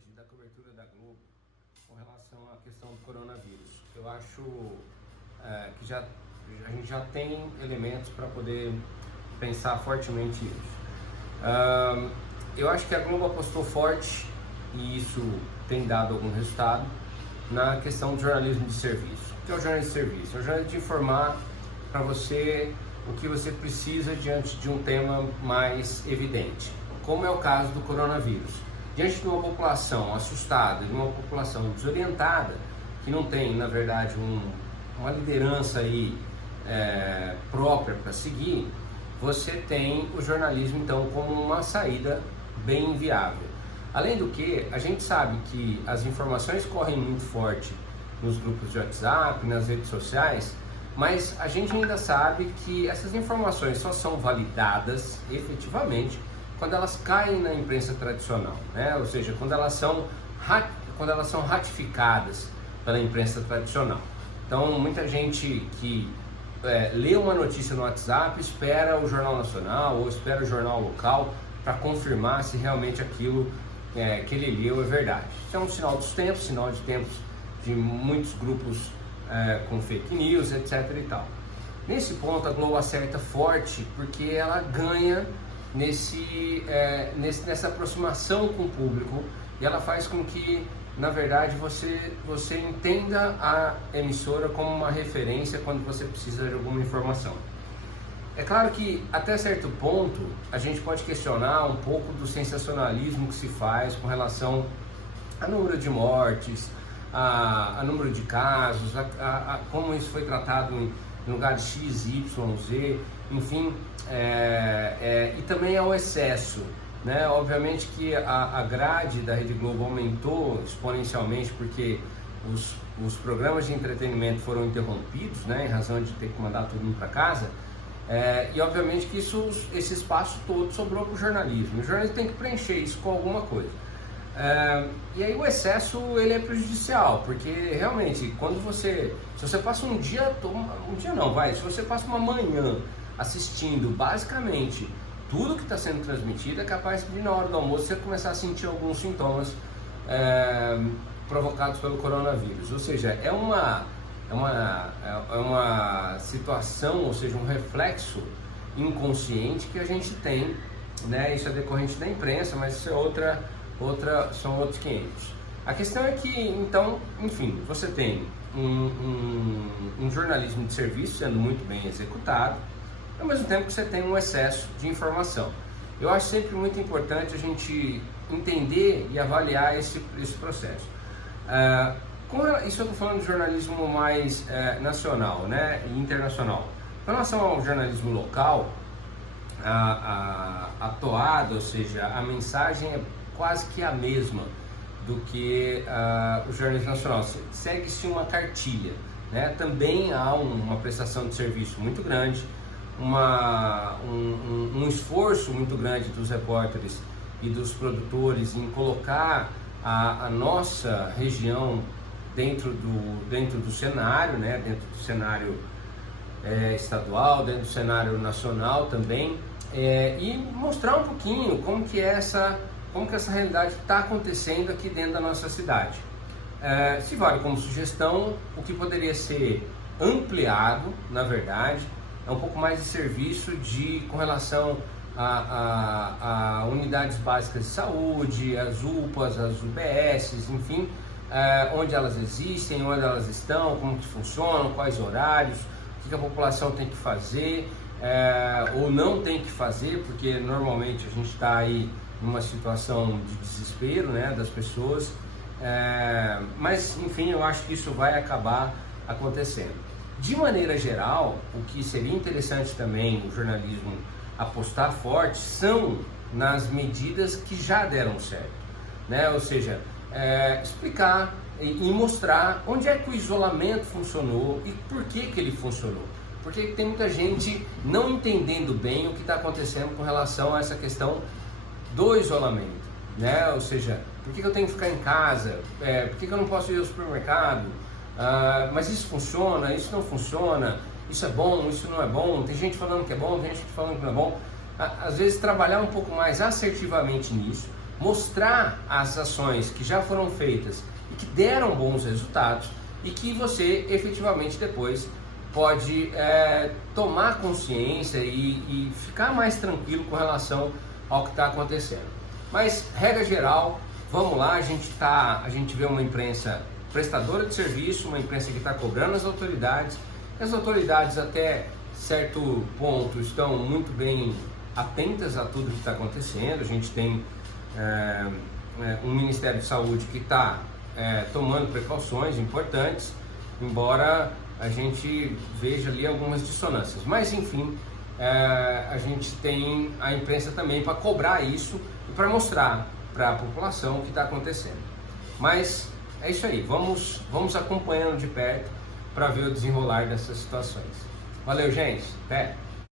hoje da cobertura da Globo com relação à questão do coronavírus. Eu acho que a gente já tem elementos para poder pensar fortemente isso. Eu acho que a Globo apostou forte, e isso tem dado algum resultado, na questão do jornalismo de serviço. O que é o jornalismo de serviço? É o jornalismo de informar para você o que você precisa diante de um tema mais evidente, como é o caso do coronavírus. Diante de uma população assustada, de uma população desorientada, que não tem, na verdade, uma liderança aí, própria para seguir, você tem o jornalismo, então, como uma saída bem viável. Além do que, a gente sabe que as informações correm muito forte nos grupos de WhatsApp, nas redes sociais, mas a gente ainda sabe que essas informações só são validadas efetivamente quando elas caem na imprensa tradicional, né? Ou seja, quando elas são ratificadas pela imprensa tradicional. Então, muita gente que lê uma notícia no WhatsApp espera o Jornal Nacional ou espera o jornal local para confirmar se realmente aquilo que ele leu é verdade. Isso é um sinal dos tempos, sinal de tempos de muitos grupos com fake news, etc. e tal. Nesse ponto, a Globo acerta forte porque ela ganha nessa aproximação com o público, e ela faz com que, na verdade, você entenda a emissora como uma referência quando você precisa de alguma informação. É claro que, até certo ponto, a gente pode questionar um pouco do sensacionalismo que se faz com relação a número de mortes, a número de casos, a como isso foi tratado em lugares X, Y, Z, enfim, e também ao excesso, né? Obviamente que a grade da Rede Globo aumentou exponencialmente porque os programas de entretenimento foram interrompidos, né, em razão de ter que mandar todo mundo para casa, e obviamente que esse espaço todo sobrou para o jornalismo. O jornalismo tem que preencher isso com alguma coisa. E aí o excesso ele é prejudicial, porque realmente se você passa se você passa uma manhã assistindo basicamente tudo que está sendo transmitido, é capaz de na hora do almoço você começar a sentir alguns sintomas provocados pelo coronavírus. Ou seja, é uma situação, ou seja, um reflexo inconsciente que a gente tem, né? Isso é decorrente da imprensa, mas isso é são outros 500. A questão é que, então, enfim, você tem um jornalismo de serviço sendo muito bem executado, ao mesmo tempo que você tem um excesso de informação. Eu acho sempre muito importante a gente entender e avaliar esse processo. Isso eu estou falando de jornalismo mais nacional, né, e internacional. Com relação ao jornalismo local, a toada, ou seja, a mensagem é quase que a mesma do que o jornalismo nacional. Segue-se uma cartilha, né? Também há uma prestação de serviço muito grande, um esforço muito grande dos repórteres e dos produtores em colocar a nossa região dentro do cenário, né? Dentro do cenário estadual, dentro do cenário nacional também, e mostrar um pouquinho como que essa realidade está acontecendo aqui dentro da nossa cidade. Se vale como sugestão, o que poderia ser ampliado, na verdade, é um pouco mais de serviço com relação a unidades básicas de saúde, as UPAs, as UBSs, enfim, onde elas existem, onde elas estão, como que funcionam, quais horários, o que a população tem que fazer ou não tem que fazer, porque normalmente a gente está aí numa situação de desespero, né, das pessoas, mas enfim, eu acho que isso vai acabar acontecendo. De maneira geral, o que seria interessante também o jornalismo apostar forte são nas medidas que já deram certo, né? Ou seja, explicar e mostrar onde é que o isolamento funcionou e por que ele funcionou. Porque tem muita gente não entendendo bem o que está acontecendo com relação a essa questão do isolamento, né? Ou seja, por que eu tenho que ficar em casa? Por que eu não posso ir ao supermercado? Mas isso funciona, isso não funciona, isso é bom, isso não é bom, tem gente falando que é bom, tem gente falando que não é bom. Às vezes trabalhar um pouco mais assertivamente nisso, mostrar as ações que já foram feitas e que deram bons resultados e que você efetivamente depois pode tomar consciência e ficar mais tranquilo com relação ao que está acontecendo. Mas, regra geral, vamos lá, a gente vê uma imprensa prestadora de serviço, uma imprensa que está cobrando as autoridades até certo ponto estão muito bem atentas a tudo que está acontecendo. A gente tem um Ministério de Saúde que está tomando precauções importantes, embora a gente veja ali algumas dissonâncias. Mas enfim, a gente tem a imprensa também para cobrar isso e para mostrar para a população o que está acontecendo. Mas é isso aí, vamos acompanhando de perto para ver o desenrolar dessas situações. Valeu, gente, até!